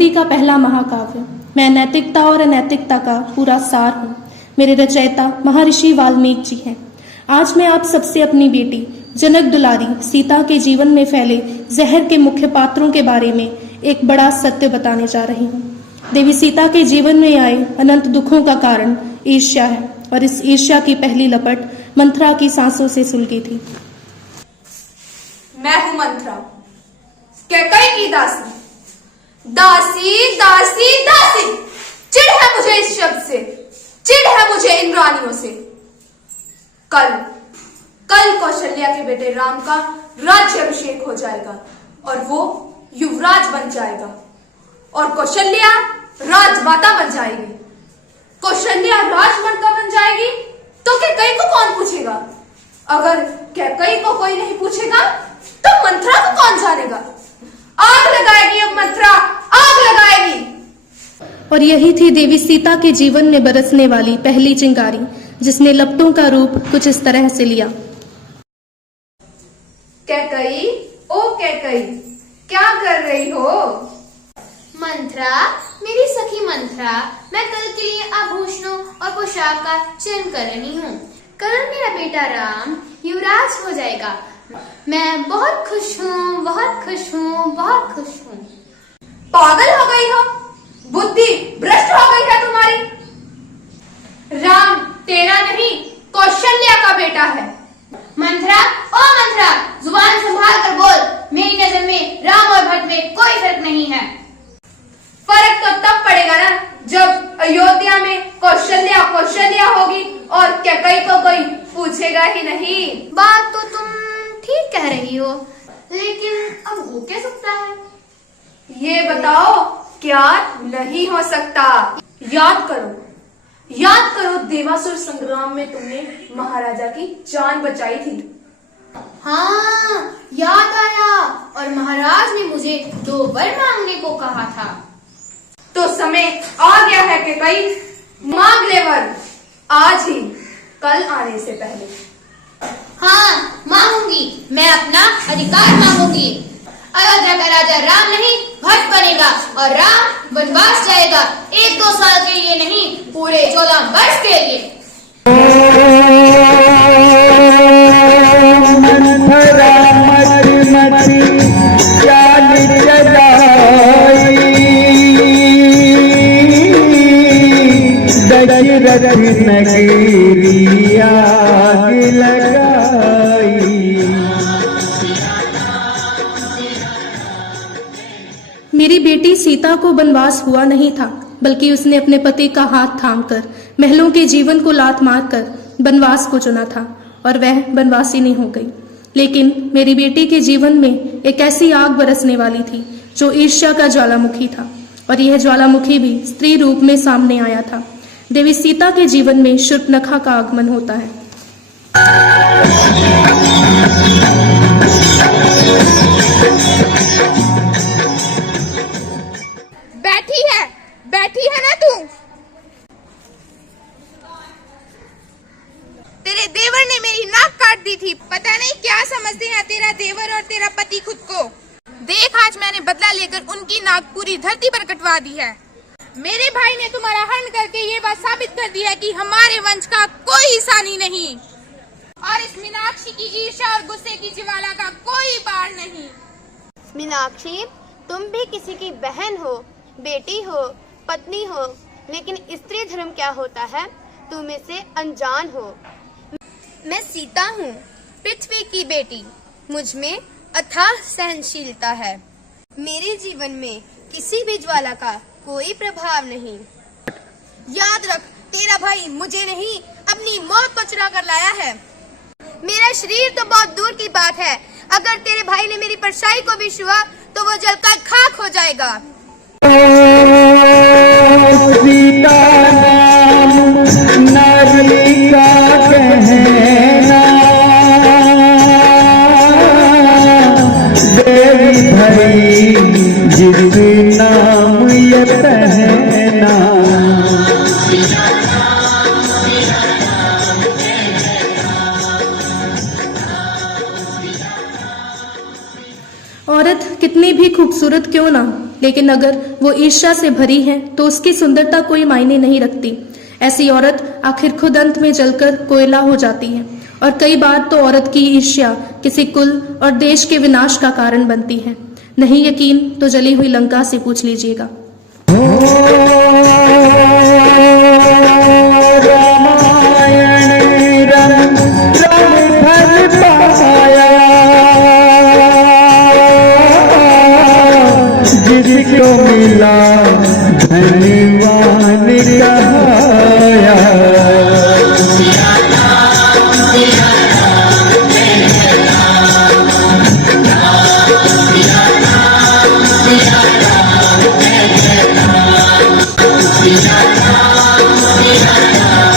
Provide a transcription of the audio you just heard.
भक्ति का पहला महाकाव्य। मैं नैतिकता और अनैतिकता का पूरा सार हूँ। मेरे रचयिता महर्षि वाल्मीकि जी हैं। आज मैं आप सबसे अपनी बेटी जनक दुलारी सीता के जीवन में फैले जहर के मुख्य पात्रों के बारे में एक बड़ा सत्य बताने जा रही हूँ। देवी सीता के जीवन में आए अनंत दुखों का कारण ईर्ष्या है और इस ईर्ष्या की पहली लपट मंथरा की सांसों से सुलगी थी। मैं हूं मंथरा, कैकई की दासी। दासी दासी दासी, चिढ़ है मुझे इस शब्द से, चिढ़ है मुझे इन रानियों से। कल कल कौशल्या के बेटे राम का राज्याभिषेक हो जाएगा और वो युवराज बन जाएगा और कौशल्या राजमाता बन जाएगी। कौशल्या राजमाता बन जाएगी तो कैकई को कौन पूछेगा? अगर कैकई को कोई नहीं पूछेगा तो मंथरा को कौन जानेगा? आग लगाएगी अब मंथरा, आग लगाएगी। और यही थी देवी सीता के जीवन में बरसने वाली पहली चिंगारी, जिसने लपटों का रूप कुछ इस तरह से लिया। कैकई, ओ कैकई, क्या कर रही हो? मंथरा, मेरी सखी मंथरा, मैं कल के लिए आभूषणों और पोशाक का चयन कर रही हूँ। कल मेरा बेटा राम युवराज हो जाएगा। मैं बहुत खुश हूँ, बहुत खुश हूँ, बहुत खुश हूँ। पागल हो गई हो? बुद्धि भ्रष्ट हो गई है तुम्हारी। राम तेरा नहीं, कौशल्या का बेटा है। मंथरा, ओ मंथरा, जुबान संभाल कर बोल। मेरी नजर में राम और भट्ट में कोई फर्क नहीं है। फर्क तो तब पड़ेगा ना जब अयोध्या में कौशल्या कौशल्या होगी और कैकई को कोई पूछेगा ही नहीं। बात तो तुम ठीक कह रही हो, लेकिन अब हो क्या सकता है? ये बताओ क्या नहीं हो सकता? याद करो देवासुर संग्राम में तुमने महाराजा की जान बचाई थी। हाँ, याद आया। और महाराज ने मुझे 2 वर मांगने को कहा था। तो समय आ गया है कि कई मांग ले वर, आज ही, कल आने से पहले। हाँ, मांगूंगी, मैं अपना अधिकार मांगूंगी। अयोध्या का राजा राम नहीं भट्ट बनेगा और राम वनवास जाएगा, 1-2 साल के लिए नहीं, पूरे 14 वर्ष के लिए। मेरी बेटी सीता को वनवास हुआ नहीं था, बल्कि उसने अपने पति का हाथ थामकर महलों के जीवन को लात मारकर वनवास को चुना था और वह वनवासिनी हो गई। लेकिन मेरी बेटी के जीवन में एक ऐसी आग बरसने वाली थी जो ईर्ष्या का ज्वालामुखी था, और यह ज्वालामुखी भी स्त्री रूप में सामने आया था। देवी सीता के जीवन में शूर्पणखा का आगमन होता है। बैठी है ना तू? तेरे देवर ने मेरी नाक काट दी थी। पता नहीं क्या समझते हैं तेरा देवर और तेरा पति खुद को। देख, आज मैंने बदला लेकर उनकी नाक पूरी धरती पर कटवा दी है। मेरे भाई ने तुम्हारा हरण करके ये बात साबित कर दी है कि हमारे वंश का कोई ईशानी नहीं और इस मीनाक्षी की ईर्ष्या और गुस्से की ज्वाला का कोई पार नहीं। मीनाक्षी, तुम भी किसी की बहन हो, बेटी हो, पत्नी हो, लेकिन स्त्री धर्म क्या होता है तुम इससे अनजान हो। मैं सीता हूँ, पृथ्वी की बेटी। मुझ में अथाह सहनशीलता है। मेरे जीवन में किसी भी ज्वाला का कोई प्रभाव नहीं। याद रख, तेरा भाई मुझे नहीं अपनी मौत को चुरा कर लाया है। मेरा शरीर तो बहुत दूर की बात है, अगर तेरे भाई ने मेरी परछाई को भी छुआ तो वो जलकर खाक हो जाएगा। सीता नाम नारी का कहना, देवी भई जिस नाम ये कहना। औरत कितनी भी खूबसूरत क्यों ना, लेकिन अगर वो ईर्ष्या से भरी है तो उसकी सुंदरता कोई मायने नहीं रखती। ऐसी औरत आखिर खुद अंत में जलकर कोयला हो जाती है। और कई बार तो औरत की ईर्ष्या किसी कुल और देश के विनाश का कारण बनती है। नहीं यकीन तो जली हुई लंका से पूछ लीजिएगा। रामायण रम रम फल पाया, जिसको मिला धनवान कहाया। Siya Ram, Siya Ram, Siya Ram.